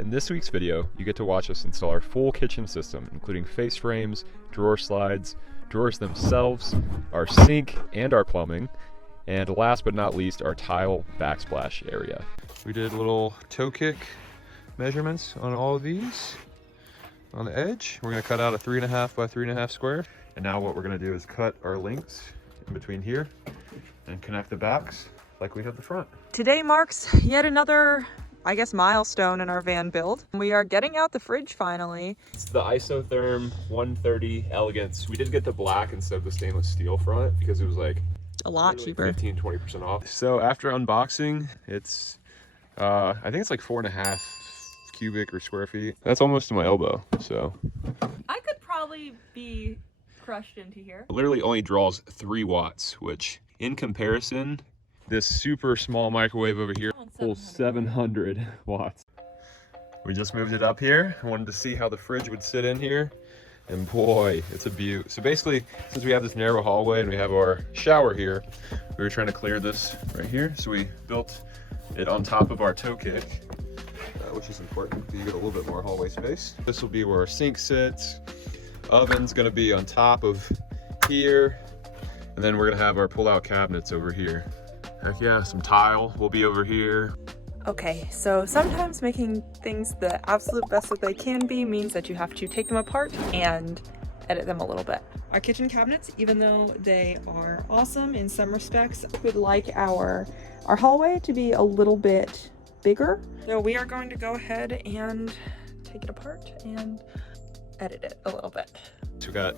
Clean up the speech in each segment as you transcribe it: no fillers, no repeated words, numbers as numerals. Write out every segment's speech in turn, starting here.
In this week's video, you get to watch us install our full kitchen system, including face frames, drawer slides, drawers themselves, our sink, and our plumbing, and last but not least, our tile backsplash area. We did little toe kick measurements on all of these on the edge. We're going to cut out a 3.5 by 3.5 square. And now what we're going to do is cut our links in between here and connect the backs like we have the front. Today marks yet another, I guess, milestone in our van build. We are getting out the fridge finally. It's the Isotherm 130 Elegance. We did get the black instead of the stainless steel front because it was like a lot cheaper. 15-20% off. So after unboxing, it's I think it's like 4.5 cubic or square feet. That's almost to my elbow, so. I could probably be crushed into here. It literally only draws 3 watts, which in comparison, this super small microwave over here pulls 700 watts. We just moved it up here. I wanted to see how the fridge would sit in here. And boy, it's a beaut. So basically, since we have this narrow hallway and we have our shower here, we were trying to clear this right here. So we built it on top of our toe kick, which is important because you get a little bit more hallway space. This will be where our sink sits. Oven's gonna be on top of here. And then we're gonna have our pull-out cabinets over here. Heck yeah, some tile will be over here. Okay, so sometimes making things the absolute best that they can be means that you have to take them apart and edit them a little bit. Our kitchen cabinets, even though they are awesome in some respects, would like our hallway to be a little bit bigger. So we are going to go ahead and take it apart and edit it a little bit. So we got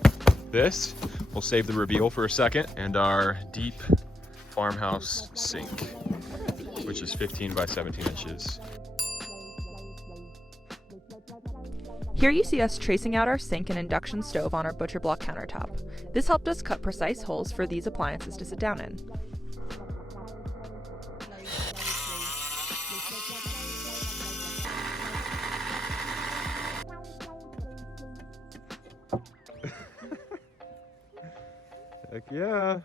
this, we'll save the reveal for a second, and our deep farmhouse sink, which is 15 by 17 inches. Here you see us tracing out our sink and induction stove on our butcher block countertop. This helped us cut precise holes for these appliances to sit down in. Heck yeah.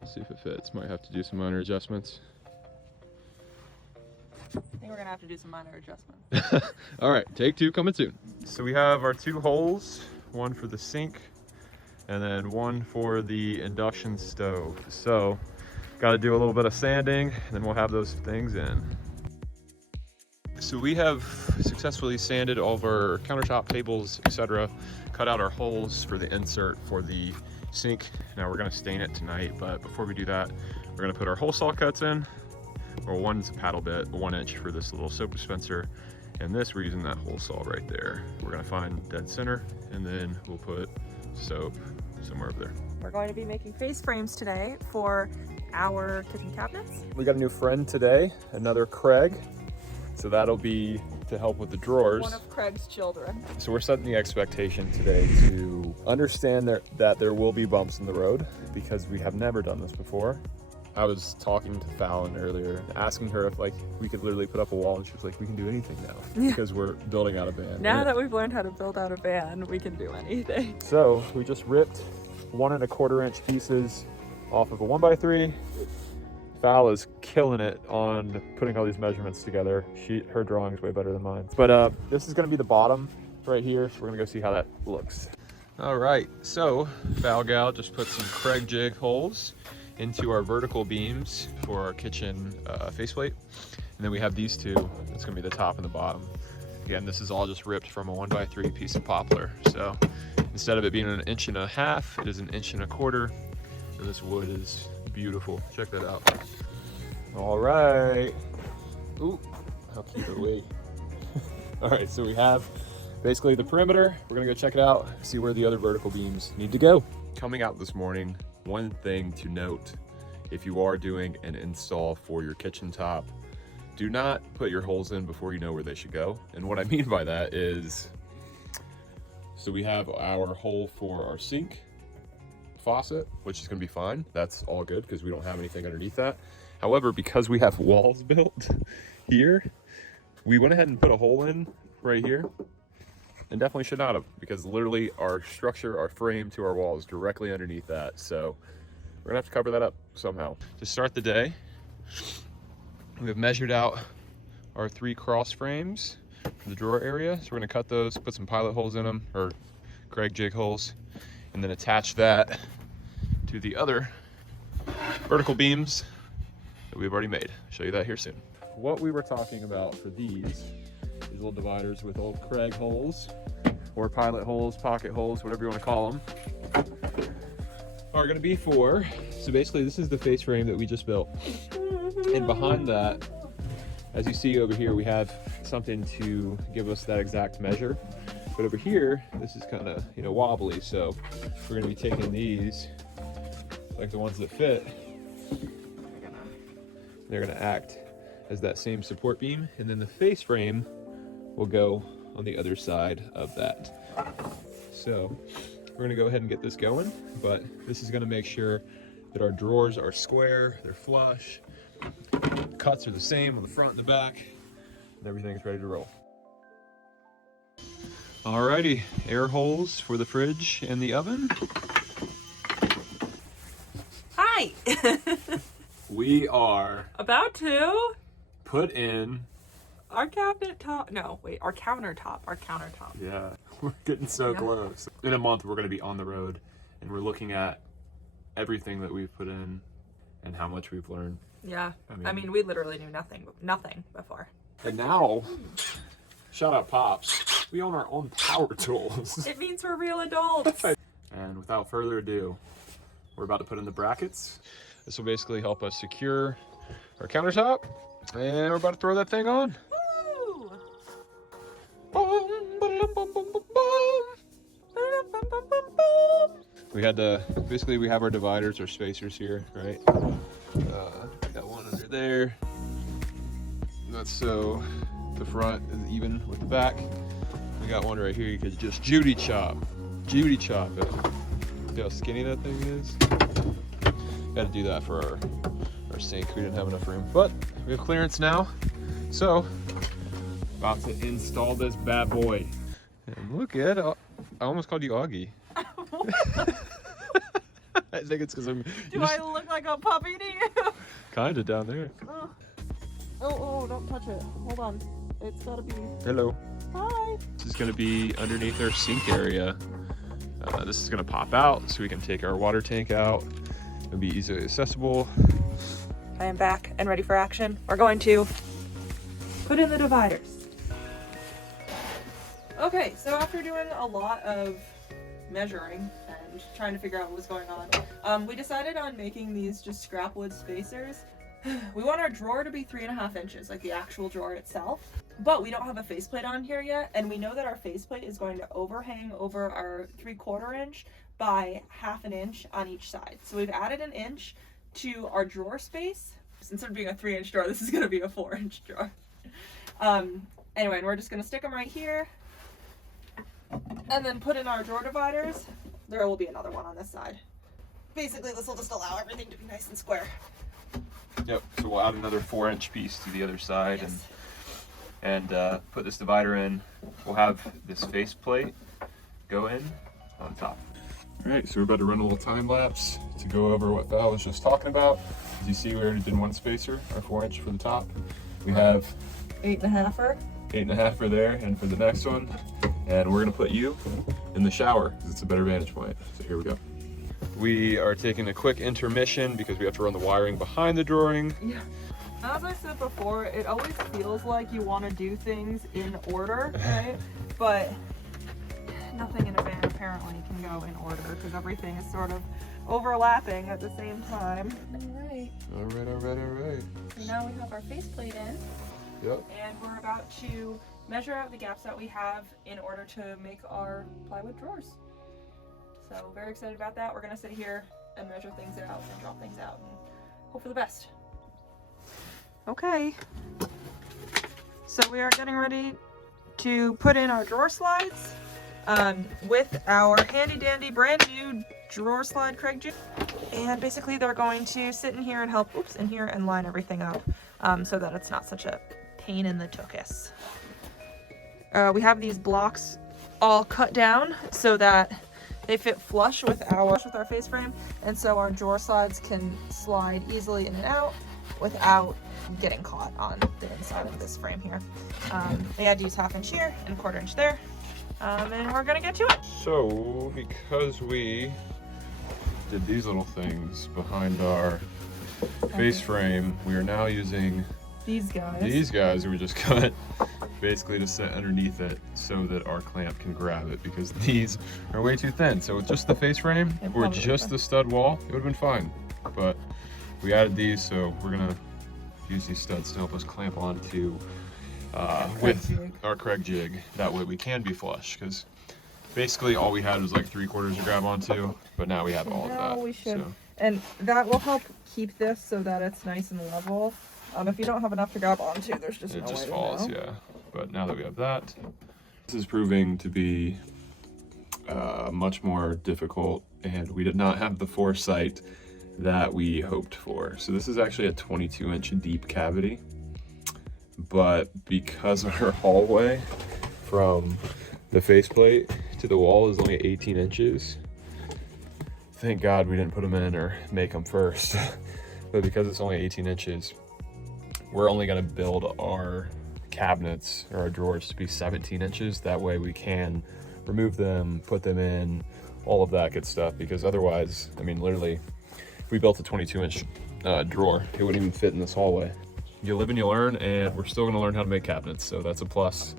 Let's see if it fits. Might have to do some minor adjustments. I think we're gonna have to do some minor adjustments. All right, take 2 coming soon. So we have our 2 holes, one for the sink and then one for the induction stove. So got to do a little bit of sanding and then we'll have those things in. So we have successfully sanded all of our countertop tables, etc. Cut out our holes for the insert for the sink. Now we're going to stain it tonight, but before we do that, we're going to put our hole saw cuts in. Well, one's a paddle bit, 1 inch for this little soap dispenser, and this we're using that hole saw right there. We're going to find dead center, and then we'll put soap somewhere over there. We're going to be making face frames today for our kitchen cabinets. We got a new friend today, another Craig, so that'll be to help with the drawers. One of Craig's children. So we're setting the expectation today to understand that there will be bumps in the road because we have never done this before. I was talking to Fallon earlier, asking her if like we could literally put up a wall, and she was like, we can do anything now because we're building out a van. Now that we've learned how to build out a van, we can do anything. So we just ripped 1 1/4 inch pieces off of a 1x3. Fal is killing it on putting all these measurements together. Her drawing is way better than mine. But this is gonna be the bottom right here, so we're gonna go see how that looks. All right, so Fal Gal just put some Craig jig holes into our vertical beams for our kitchen faceplate. And then we have these 2, it's gonna be the top and the bottom. Again, this is all just ripped from a 1x3 piece of poplar. So instead of it being 1.5 inches, it is 1 1/4 inches. So this wood is beautiful. Check that out. All right. Ooh, how cute are we? All right, so we have basically the perimeter. We're gonna go check it out, see where the other vertical beams need to go. Coming out this morning, one thing to note, if you are doing an install for your kitchen top, do not put your holes in before you know where they should go. And what I mean by that is, so we have our hole for our sink faucet, which is gonna be fine. That's all good because we don't have anything underneath that. However, because we have walls built here, we went ahead and put a hole in right here, and definitely should not have, because literally our structure, our frame to our wall is directly underneath that. So we're gonna have to cover that up somehow. To start the day, we have measured out our 3 cross frames for the drawer area. So we're gonna cut those, put some pilot holes in them, or Craig jig holes, and then attach that to the other vertical beams that we've already made. I'll show you that here soon. What we were talking about for these little dividers with old Craig holes, or pilot holes, pocket holes, whatever you want to call them, are going to be for, so basically this is the face frame that we just built, and behind that, as you see over here, we have something to give us that exact measure. But over here, this is kind of, you know, wobbly, so we're going to be taking these, like the ones that fit, they're going to act as that same support beam, and then the face frame will go on the other side of that. So we're going to go ahead and get this going, but this is going to make sure that our drawers are square, they're flush, cuts are the same on the front and the back, and everything's ready to roll. Alrighty, air holes for the fridge and the oven. Hi! We are About to put in our cabinet top. No, wait, our countertop. Our countertop. Yeah, we're getting so Yeah. close. In a month, we're going to be on the road, and we're looking at everything that we've put in and how much we've learned. Yeah. I mean, we literally knew nothing before. And now, shout out Pops, we own our own power tools. It means we're real adults. And without further ado, we're about to put in the brackets. This will basically help us secure our countertop, and we're about to throw that thing on. Woo! We had to, basically we have our dividers or spacers here, right? Got one under there. That's so the front is even with the back. We got one right here. You could just Judy chop it. See how skinny that thing is? Got to do that for our sink. We didn't have enough room, but we have clearance now. So, about to install this bad boy. And look at it. I almost called you Augie. I think it's because I'm. Do I look like a puppy to you? Kinda down there. Oh, don't touch it. Hold on. It's gotta be. Hello. Hi. This is going to be underneath our sink area. This is going to pop out so we can take our water tank out. It'll be easily accessible. I am back and ready for action. We're going to put in the dividers. Okay, so after doing a lot of measuring and trying to figure out what was going on, we decided on making these just scrap wood spacers. We want our drawer to be 3.5 inches, like the actual drawer itself, but we don't have a faceplate on here yet, and we know that our faceplate is going to overhang over our 3/4 inch by 1/2 inch on each side. So we've added 1 inch to our drawer space. Instead of being a 3-inch drawer, this is going to be a 4-inch drawer. Anyway, and we're just going to stick them right here, and then put in our drawer dividers. There will be another one on this side. Basically, this will just allow everything to be nice and square. Yep, so we'll add another 4-inch piece to the other side. Yes. and put this divider in. We'll have this face plate go in on top. All right, so we're about to run a little time lapse to go over what Val was just talking about. As you see, we already did one spacer, our 4-inch for the top. We have 8.5-er. 8.5 there, and for the next one, and we're gonna put you in the shower because it's a better vantage point. So here we go. We are taking a quick intermission because we have to run the wiring behind the drawing. Yeah. As I said before, it always feels like you want to do things in order, right? But nothing in a van apparently can go in order because everything is sort of overlapping at the same time. Alright, All right. so now we have our faceplate in. Yep. And we're about to measure out the gaps that we have in order to make our plywood drawers. So very excited about that. We're gonna sit here and measure things out and drop things out and hope for the best. Okay. So we are getting ready to put in our drawer slides with our handy dandy brand new drawer slide Craig jig. And basically they're going to sit in here and help, in here and line everything up so that it's not such a pain in the tuchus. We have these blocks all cut down so that they fit flush with our face frame, and so our drawer slides can slide easily in and out without getting caught on the inside of this frame here. I had to use 1/2 inch here and 1/4 inch there. And we're gonna get to it. So, because we did these little things behind our face frame, we are now using These guys. these guys we just cut basically to sit underneath it so that our clamp can grab it, because these are way too thin. So with just the face frame or just the stud wall, it would have been fine. But we added these, so we're gonna use these studs to help us clamp onto with our Craig jig. That way we can be flush, because basically all we had was like 3/4 to grab onto, but now we have all of that. We should. So. And that will help keep this so that it's nice and level. If you don't have enough to grab onto, there's just no way to falls, know. yeah. But now that we have that, this is proving to be much more difficult, and we did not have the foresight that we hoped for. So this is actually a 22-inch deep cavity, but because our hallway from the faceplate to the wall is only 18 inches, thank God we didn't put them in or make them first. But because it's only 18 inches, we're only going to build our cabinets or our drawers to be 17 inches. That way we can remove them, put them in, all of that good stuff, because otherwise, I mean, literally, if we built a 22-inch drawer, it wouldn't even fit in this hallway. You live and you learn, and we're still going to learn how to make cabinets, so that's a plus.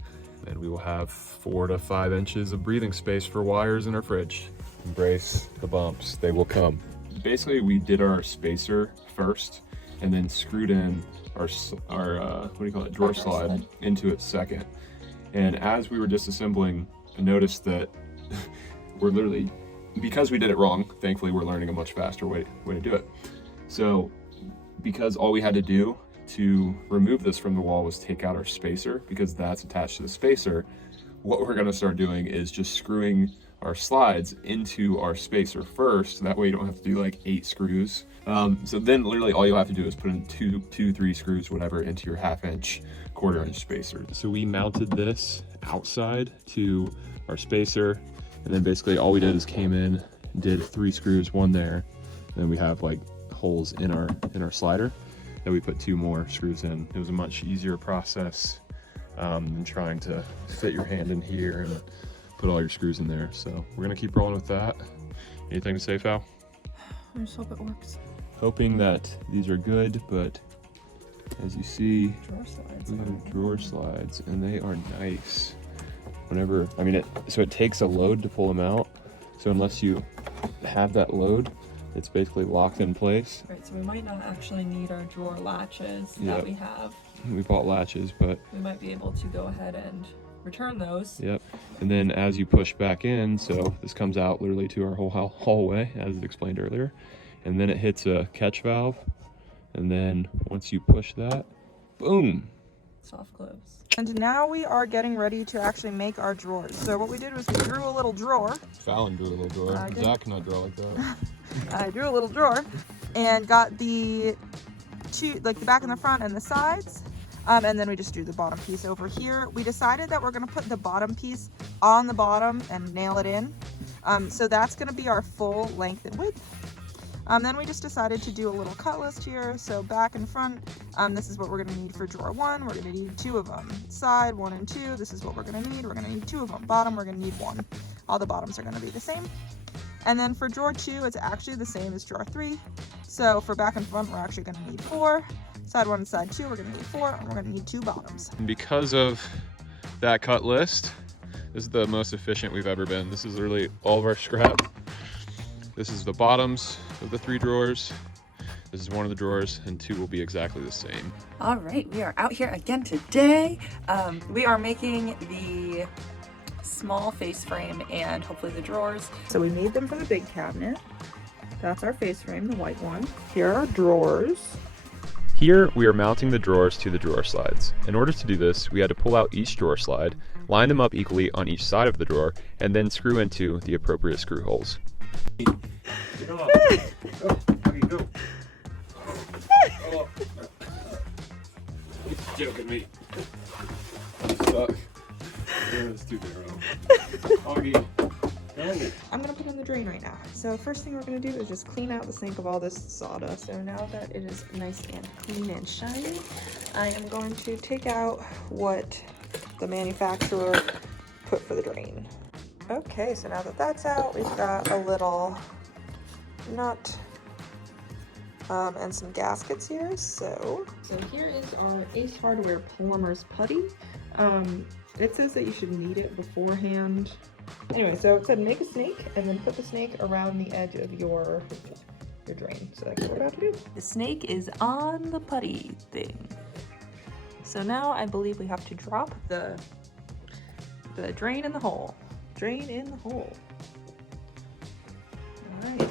And we will have 4 to 5 inches of breathing space for wires in our fridge. Embrace the bumps, they will come. Basically, we did our spacer first, and then screwed in our what do you call it, drawer slide into it second. And as we were disassembling, I noticed that we're literally, because we did it wrong, thankfully we're learning a much faster way to do it. So because all we had to do to remove this from the wall was take out our spacer, because that's attached to the spacer, what we're going to start doing is just screwing our slides into our spacer first. That way you don't have to do like 8 screws. So then literally all you'll have to do is put in 3 screws, whatever, into your 1/2 inch, 1/4 inch spacer. So we mounted this outside to our spacer, and then basically all we did is came in, did 3 screws, 1 there, and then we have like holes in our slider that we put 2 more screws in. It was a much easier process than trying to fit your hand in here and put all your screws in there. So we're gonna keep rolling with that. Anything to say, Fal? I just hope it works. Hoping that these are good, but as you see, Drawer slides. we have drawer slides, and they are nice. Whenever, I mean, so it takes a load to pull them out. So unless you have that load, it's basically locked in place. Right, so we might not actually need our drawer latches Yep. that we have. We bought latches, but We might be able to go ahead and return those. yep. And then as you push back in, so this comes out literally to our whole hallway, as explained earlier. And then it hits a catch valve. And then once you push that, boom. Soft close. And now we are getting ready to actually make our drawers. So what we did was we drew a little drawer. Fallon drew a little drawer. I did. Zach cannot draw like that. I drew a little drawer and got the back and the front and the sides. And then we just drew the bottom piece over here. We decided that we're gonna put the bottom piece on the bottom and nail it in. So that's gonna be our full length and width. Then we just decided to do a little cut list here. So back and front, this is what we're gonna need for drawer 1. We're gonna need 2 of them. Side 1 and 2, this is what we're gonna need. We're gonna need 2 of them. Bottom, we're gonna need 1. All the bottoms are gonna be the same. And then for drawer 2, it's actually the same as drawer 3. So for back and front, we're actually gonna need 4. Side 1 and side 2, we're gonna need 4, and we're gonna need 2 bottoms. And because of that cut list, this is the most efficient we've ever been. This is literally all of our scrap. This is the bottoms of the 3 drawers. This is one of the drawers, and 2 will be exactly the same. All right, we are out here again today. We are making the small face frame and hopefully the drawers. So we made them for the big cabinet. That's our face frame, the white one. Here are drawers. Here, we are mounting the drawers to the drawer slides. In order to do this, we had to pull out each drawer slide, line them up equally on each side of the drawer, and then screw into the appropriate screw holes. Joking me. I'm stuck. It's too narrow. Augie, come I'm gonna put in the drain right now. So first thing we're gonna do is just clean out the sink of all this sawdust. So now that it is nice and clean and shiny, I am going to take out what the manufacturer put for the drain. Okay, so now that that's out, we've got a little nut and some gaskets here. So here is our Ace Hardware Plumber's Putty. It says that you should knead it beforehand. Anyway, so it said make a snake and then put the snake around the edge of your drain. So that's what we're about to do. The snake is on the putty thing. So now I believe we have to drop the drain in the hole. Drain in the hole. All right.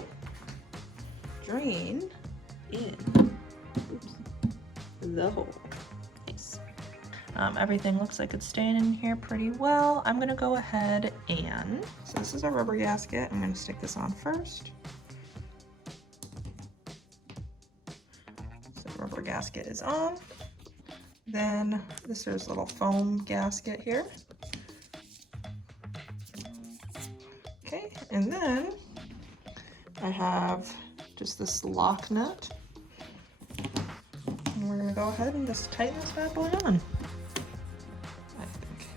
Drain in the hole. Nice. Everything looks like it's staying in here pretty well. I'm gonna go ahead and, so this is a rubber gasket. I'm gonna stick this on first. So the rubber gasket is on. Then this is a little foam gasket here. Okay, and then I have just this lock nut. And we're gonna go ahead and just tighten this bad boy on, I think.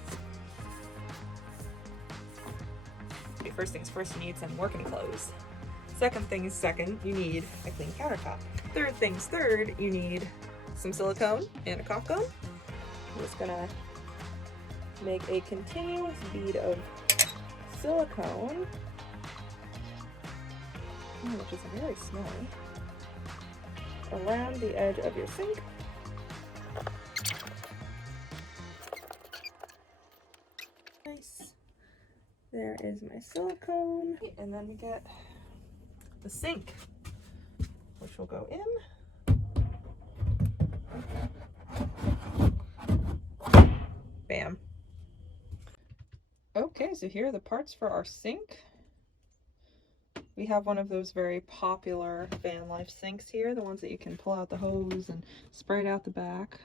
First things first, you need some working clothes. Second things second, you need a clean countertop. Third things third, you need some silicone and a caulk gun. I'm just gonna make a continuous bead of silicone, which is very smelly, around the edge of your sink. Nice. There is my silicone. And then we get the sink, which will go in. Bam. Okay, so here are the parts for our sink. We have one of those very popular van life sinks here, the ones that you can pull out the hose and spray it out the back.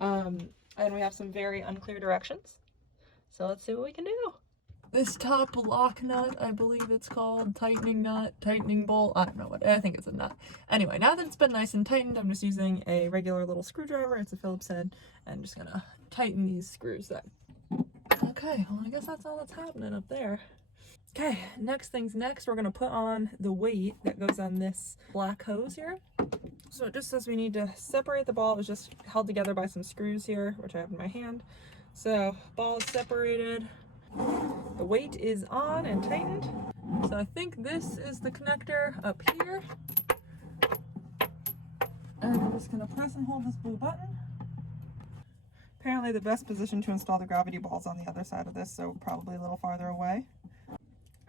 And we have some very unclear directions. So let's see what we can do. This top lock nut, I believe it's called, tightening nut, tightening bolt, I don't know what, I think it's a nut. Anyway, now that it's been nice and tightened, I'm just using a regular little screwdriver. It's a Phillips head, and I'm just gonna tighten these screws then. Okay, well I guess that's all that's happening up there. Okay, next things next, we're gonna put on the weight that goes on this black hose here. So it just says we need to separate the ball. It was just held together by some screws here, which I have in my hand. So ball is separated. The weight is on and tightened. So I think this is the connector up here. And I'm just gonna press and hold this blue button. Apparently the best position to install the gravity ball is on the other side of this, so probably a little farther away.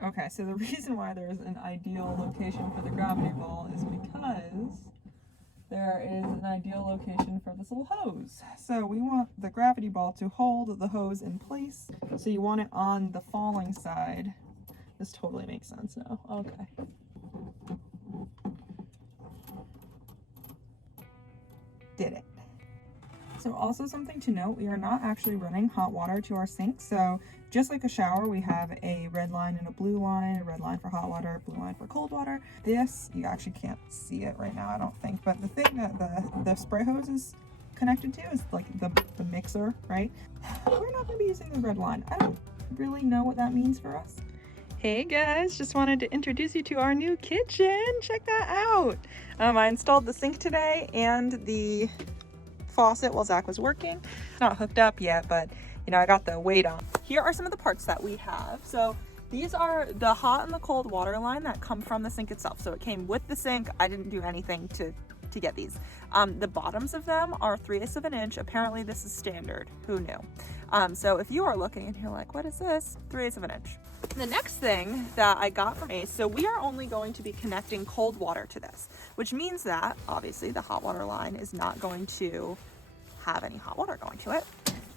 Okay, so the reason why there's an ideal location for the gravity ball is because there is an ideal location for this little hose. So we want the gravity ball to hold the hose in place. So you want it on the falling side. This totally makes sense now. Okay. Did it. So also something to note, we are not actually running hot water to our sink. So just like a shower, we have a red line and a blue line, a red line for hot water, a blue line for cold water. This, you actually can't see it right now, I don't think, but the thing that the spray hose is connected to is like the mixer, right? We're not gonna be using the red line. I don't really know what that means for us. Hey guys, just wanted to introduce you to our new kitchen. Check that out. I installed the sink today and the faucet while Zach was working. Not hooked up yet, but you know, I got the weight on. Here are some of the parts that we have. So these are the hot and the cold water line that come from the sink itself. So it came with the sink. I didn't do anything to get these. The bottoms of them are 3/8 of an inch. Apparently this is standard. Who knew? So if you are looking and you're like, what is this? 3/8 of an inch. The next thing that I got from Ace, so we are only going to be connecting cold water to this, which means that obviously the hot water line is not going to have any hot water going to it.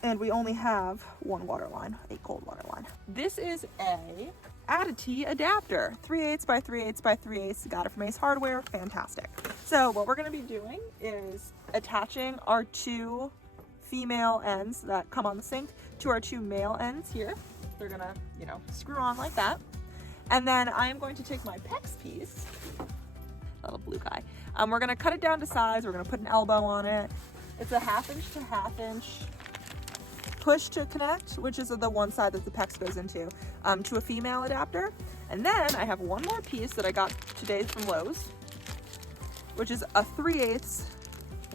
And we only have one water line, a cold water line. This is a Additive adapter, 3/8 by 3/8 by 3/8. Got it from Ace Hardware, fantastic. So what we're gonna be doing is attaching our two female ends that come on the sink to our two male ends here. They're gonna, you know, screw on like that. And then I am going to take my PEX piece, little blue guy. We're gonna cut it down to size. We're gonna put an elbow on it. It's a 1/2 inch to 1/2 inch push to connect, which is the one side that the PEX goes into, to a female adapter. And then I have one more piece that I got today from Lowe's, which is a 3/8,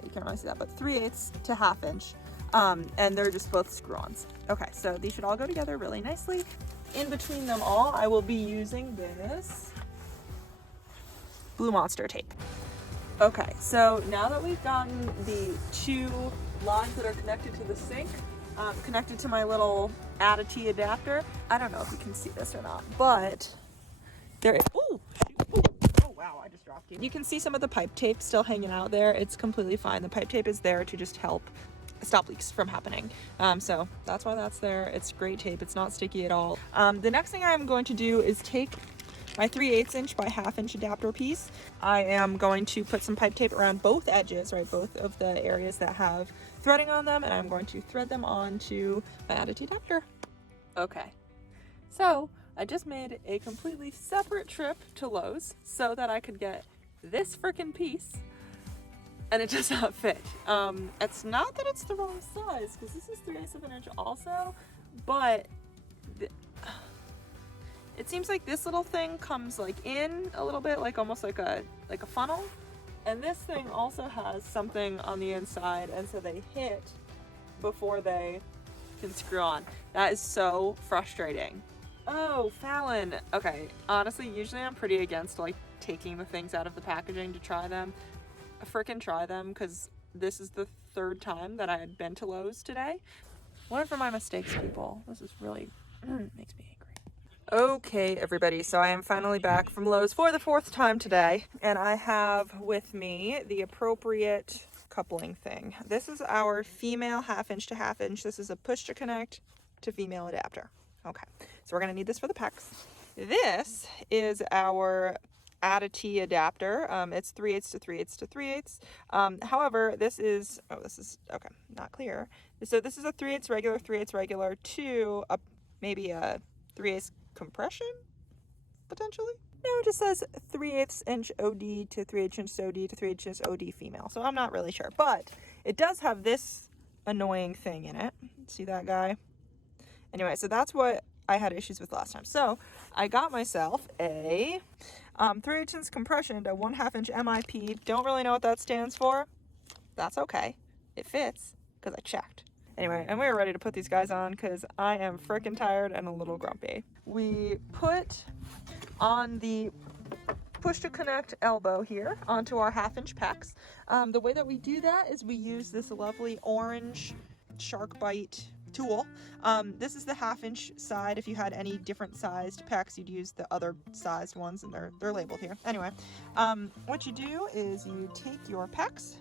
you can't really see that, but 3/8 to 1/2 inch. And they're just both screw-ons. Okay, so these should all go together really nicely. In between them all, I will be using this Blue Monster tape. Okay, so now that we've gotten the 2 lines that are connected to the sink, connected to my little Adati adapter, I don't know if you can see this or not, but there is, oh wow, I just dropped you. You can see some of the pipe tape still hanging out there. It's completely fine. The pipe tape is there to just help stop leaks from happening. So that's why that's there. It's great tape. It's not sticky at all. The next thing I'm going to do is take my 3/8 inch by 1/2 inch adapter piece. I am going to put some pipe tape around both edges, right? Both of the areas that have threading on them, and I'm going to thread them onto my Adati adapter. Okay. So I just made a completely separate trip to Lowe's so that I could get this freaking piece, and it does not fit. It's not that it's the wrong size, because this is 3/8 of an inch also, but it seems like this little thing comes like in a little bit, like almost like a funnel, and this thing also has something on the inside, and so they hit before they can screw on. That is so frustrating. Oh, Fallon. Okay, honestly, usually I'm pretty against like taking the things out of the packaging to try them. Frickin' try them, because this is the 3rd time that I had been to Lowe's today. Learn from my mistakes, people. This is really makes me angry. Okay, everybody, so I am finally back from Lowe's for the 4th time today, and I have with me the appropriate coupling thing. This is our female 1/2 inch to 1/2 inch. This is a push to connect to female adapter. Okay, so we're gonna need this for the PEX. This is our Adati adapter. It's 3/8 to 3/8 to 3/8. However, this is okay, not clear. So this is a 3/8 regular to maybe a 3/8 compression, potentially. No, it just says 3/8 inch OD to 3/8 inch OD to 3/8 inch OD female. So I'm not really sure, but it does have this annoying thing in it. See that guy? Anyway, so that's what I had issues with last time. So I got myself a 3/8 inch compression to 1/2 inch MIP. Don't really know what that stands for. That's okay. It fits because I checked. Anyway, and we're ready to put these guys on because I am freaking tired and a little grumpy. We put on the push to connect elbow here onto our 1/2 inch PEX. The way that we do that is we use this lovely orange shark bite tool. This is the 1/2 inch side. If you had any different sized PEX, you'd use the other sized ones, and they're labeled here. Anyway, what you do is you take your PEX.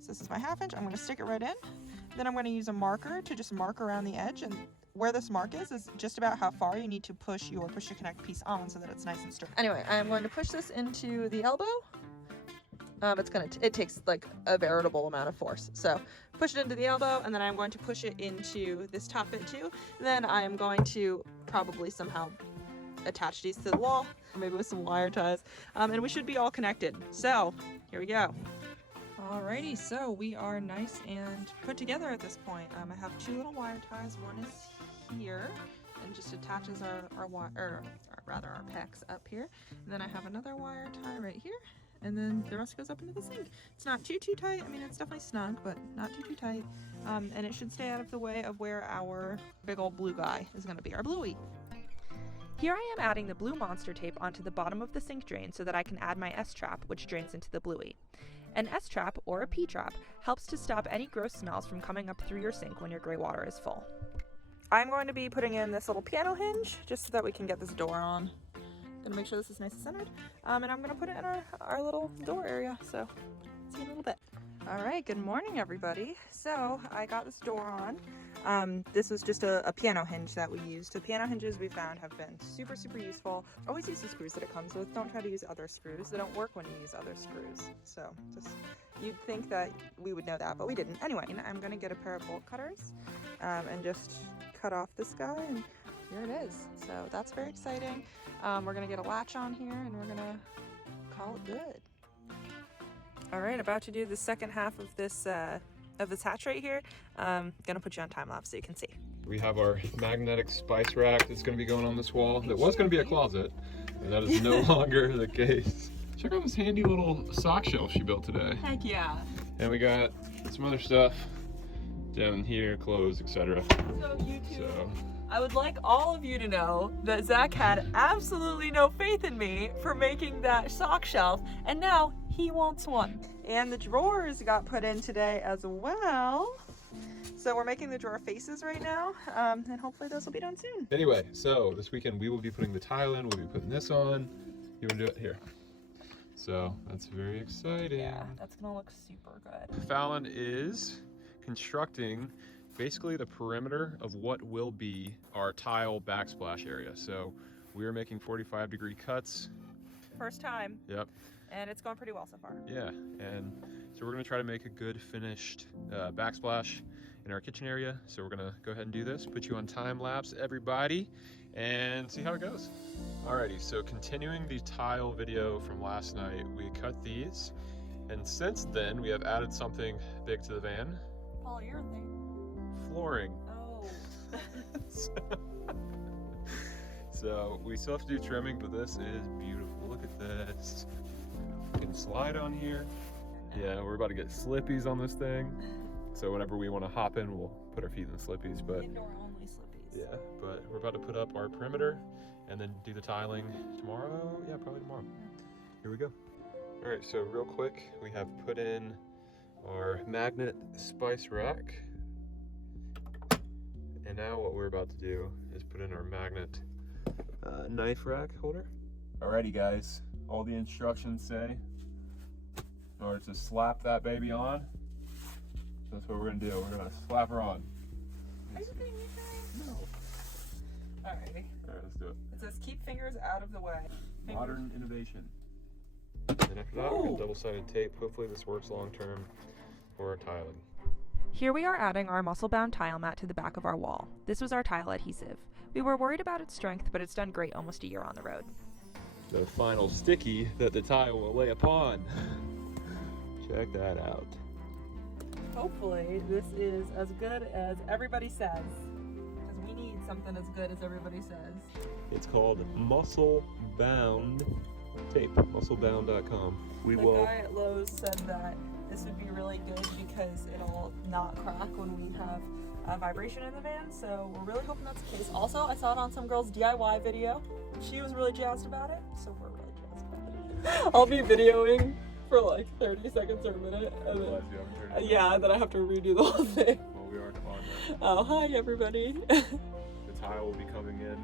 So this is my 1/2 inch. I'm going to stick it right in. Then I'm going to use a marker to just mark around the edge, and where this mark is just about how far you need to push your push to connect piece on so that it's nice and straight. Anyway, I'm going to push this into the elbow. It takes like a veritable amount of force. So push it into the elbow, and then I'm going to push it into this top bit too. Then I'm going to probably somehow attach these to the wall, or maybe with some wire ties, and we should be all connected. So here we go. Alrighty, so we are nice and put together at this point. I have 2 little wire ties. One is here and just attaches our PEX up here. And then I have another wire tie right here, and then the rest goes up into the sink. It's not too tight. I mean, it's definitely snug, but not too tight. And it should stay out of the way of where our big old blue guy is going to be, our bluey. Here I am adding the Blue Monster tape onto the bottom of the sink drain so that I can add my S-trap, which drains into the bluey. An S-trap, or a P-trap, helps to stop any gross smells from coming up through your sink when your gray water is full. I'm going to be putting in this little piano hinge just so that we can get this door on. Gonna make sure this is nice and centered. And I'm gonna put it in our little door area, so see you in a little bit. All right, good morning, everybody. So I got this door on. This was just a piano hinge that we used. The piano hinges we found have been super useful. Always use the screws that it comes with. Don't try to use other screws. They don't work when you use other screws. So just, you'd think that we would know that, but we didn't. Anyway, I'm gonna get a pair of bolt cutters and just cut off this guy and here it is. So that's very exciting. We're gonna get a latch on here and we're gonna call it good. All right, about to do the second half of this hatch right here. Gonna put you on time lapse so you can see. We have our magnetic spice rack that's going to be going on this wall. That was going to be a closet, and that is no longer the case. Check out this handy little sock shelf she built today. Heck yeah. And we got some other stuff down here, clothes, etc. So you two, I would like all of you to know that Zach had absolutely no faith in me for making that sock shelf, and now he wants one. And the drawers got put in today as well. So we're making the drawer faces right now, and hopefully those will be done soon. Anyway, so this weekend we will be putting the tile in, we'll be putting this on. You want to do it here? So that's very exciting. Yeah, that's gonna look super good. Fallon is constructing basically the perimeter of what will be our tile backsplash area. So we are making 45-degree cuts. First time. Yep. And it's going pretty well so far. Yeah, and so we're gonna try to make a good finished backsplash in our kitchen area. So we're gonna go ahead and do this, put you on time lapse, everybody, and see how it goes. Alrighty, so continuing the tile video from last night, we cut these, and since then we have added something big to the van. Polyurethane. Flooring. Oh. So we still have to do trimming, but this is beautiful. Look at this. We can slide on here. Yeah, we're about to get slippies on this thing. So whenever we want to hop in, we'll put our feet in the slippies. But Indoor only slippies. yeah, but we're about to put up our perimeter and then do the tiling tomorrow. Yeah, probably tomorrow. Here we go. All right, so real quick, we have put in our magnet spice rack. And now what we're about to do is put in our magnet knife rack holder. Alrighty guys, all the instructions say in order to slap that baby on, that's what we're gonna do. We're gonna slap her on. Are you kidding me, guys? No. Alrighty. Alright, let's do it. It says keep fingers out of the way. Modern innovation. And after that, we're gonna double-sided tape. Hopefully this works long term for our tiling. Here we are adding our muscle-bound tile mat to the back of our wall. This was our tile adhesive. We were worried about its strength, but it's done great almost a year on the road. The final sticky that the tile will lay upon. Check that out. Hopefully this is as good as everybody says, because we need something as good as everybody says. It's called muscle bound tape, musclebound.com. The guy at Lowe's said that this would be really good because it'll not crack when we have vibration in the van, so we're really hoping that's the case. Also, I saw it on some girl's DIY video. She was really jazzed about it, so we're really jazzed about it. I'll be videoing for like 30 seconds or a minute, and then, yeah, and then I have to redo the whole thing. Well, we are on that. Oh, hi everybody. The tile will be coming in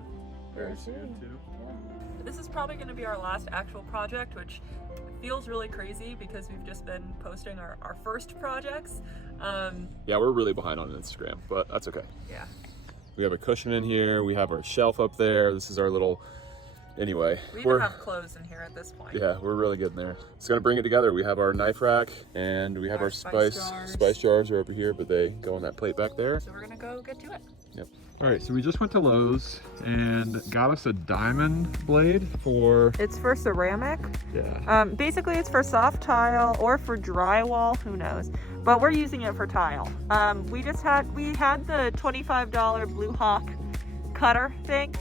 very soon too. This is probably going to be our last actual project, which feels really crazy because we've just been posting our first projects. Yeah, we're really behind on Instagram, but that's okay. Yeah. We have a cushion in here. We have our shelf up there. This is our little, anyway. We even have clothes in here at this point. Yeah, we're really getting there. It's gonna bring it together. We have our knife rack and we have our spice jars are over here, but they go on that plate back there. So we're gonna go get to it. Yep. All right, so we just went to Lowe's and got us a diamond blade for... It's for ceramic. Yeah. Basically it's for soft tile or for drywall, who knows. But we're using it for tile. We had the $25 Blue Hawk cutter thing,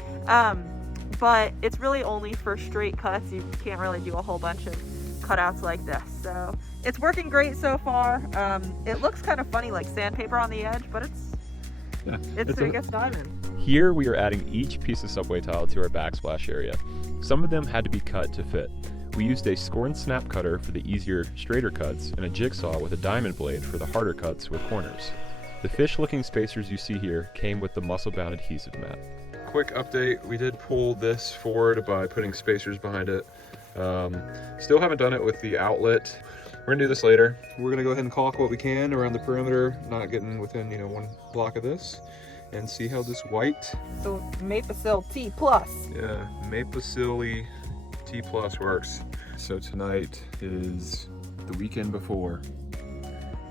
but it's really only for straight cuts. You can't really do a whole bunch of cutouts like this. So it's working great so far. It looks kind of funny like sandpaper on the edge, but it's diamond. Here we are adding each piece of subway tile to our backsplash area. Some of them had to be cut to fit. We used a score and snap cutter for the easier, straighter cuts and a jigsaw with a diamond blade for the harder cuts with corners. The fish-looking spacers you see here came with the muscle-bound adhesive mat. Quick update, we did pull this forward by putting spacers behind it. Still haven't done it with the outlet. We're gonna do this later. We're gonna go ahead and caulk what we can around the perimeter, not getting within, one block of this, and see how this white. So Maposil T+. Yeah, Maposil T+ works. So tonight is the weekend before,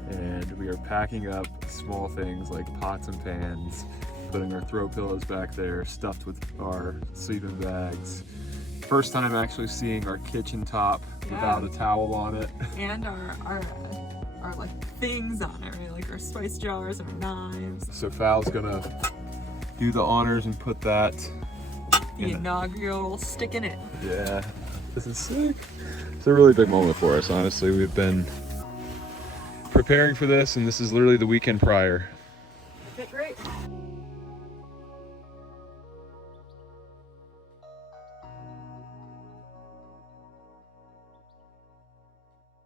and we are packing up small things like pots and pans, putting our throw pillows back there, stuffed with our sleeping bags. First time actually seeing our kitchen top without a towel on it. And our like things on it, right? Like our spice jars and our knives. So Fal's gonna do the honors and put that The inaugural stick in it. Yeah, this is sick. It's a really big moment for us, honestly. We've been preparing for this, and this is literally the weekend prior.